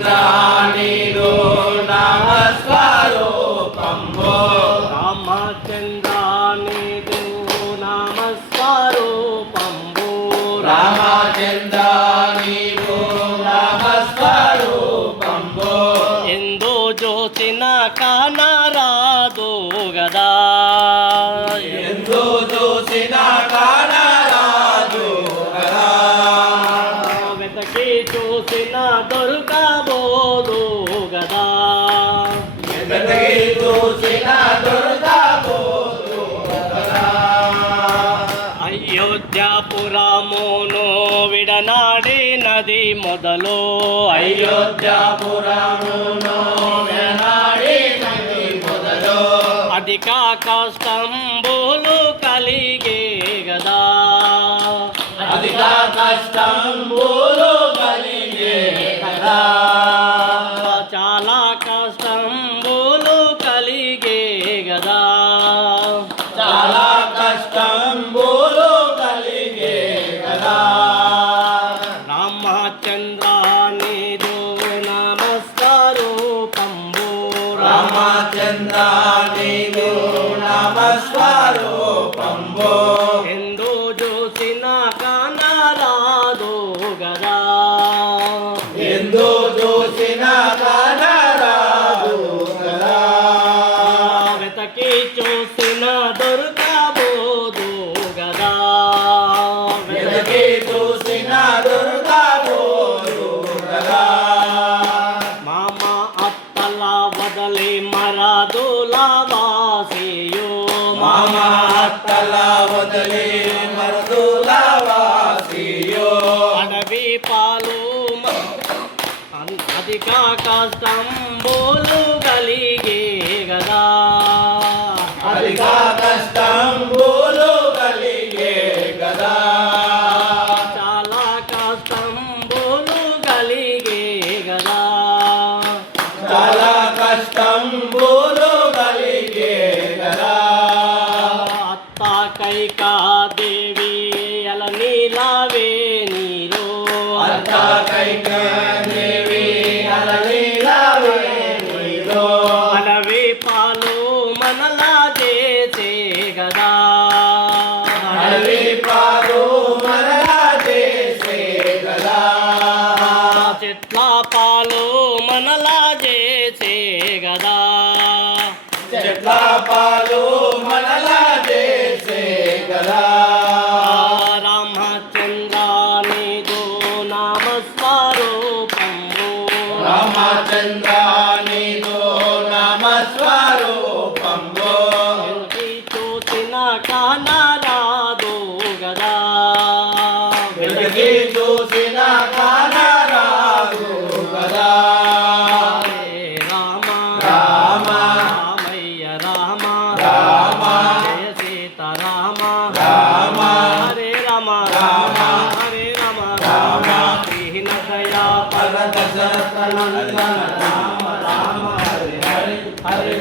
రామచంద్రానిలో నామస్వరూపంబో రామచంద్రానిలో నామస్వరూపంబో రామచంద్రానిలో నామస్వరూపంబో ఎందో జోచిన కానరాదు గదా ఎందో చూసిన కానరాదు కదా వెతకి చూసిన దొరకబోదు గదా ఎంతకి చూసిన దొరకబోదు కదా అయోధ్యాపురమును విడనాడి నది మొదలు అయోధ్యాపురమును వెనాడినది మొదలు అధిక కష్టంబులు కలిగే గదా అధిక కష్టంబులు కలిగే కదా చాలా కష్టంబులు కలిగే గదా చాలా కష్టంబులు కలిగే కదా రామచంద్రానిదో నమస్వరూపంబు రామచంద్రానిలో నామస్వరూపంబో ఎందు చూసిన కానరాదు గదా ఎందు చూసిన కానరాదు కదా వెతకి చూసిన దొరకబోదు గదా వెతకి చూసిన దొరకబోదు కదా మామ అత్తల వదలి మరదుల వాసియో మామ అత్తల వదిలి మరుదుల వాసియో అడవి పాలు అధిక కష్టంబులు కలిగే గదా అధిక కష్టంబులు కలిగే కదా చాలా కష్టంబులు కలిగే గదా చాలా కష్టంబులు కలిగే కదా అత్త కైకాదేవి అల నీలావే నీలో అత్త కైకేవి అలలీలావే నీలో అడవి పాలు మనలా చేసే గదా అడవి పాలు మరలా చేసే కదా చెట్ల పాలు మనలా చేసే గదా చెట్ల పాలు మనలా చేసే కదా రామచంద్రానిదో నామస్వరూపంబు రామచంద్రానిలో నామస్వరూపంబో వెతికి చూసిన కానరాదు గదా వెతికి చూసిన కానరాదు కదా హరే రామ రామ రామయ్య రామ రామ జయ సీతారామ రామ హరే రామ రామ హరే రామ రామ దీన దయా పరదశరథనందన రామ రామ హరి హరి హరి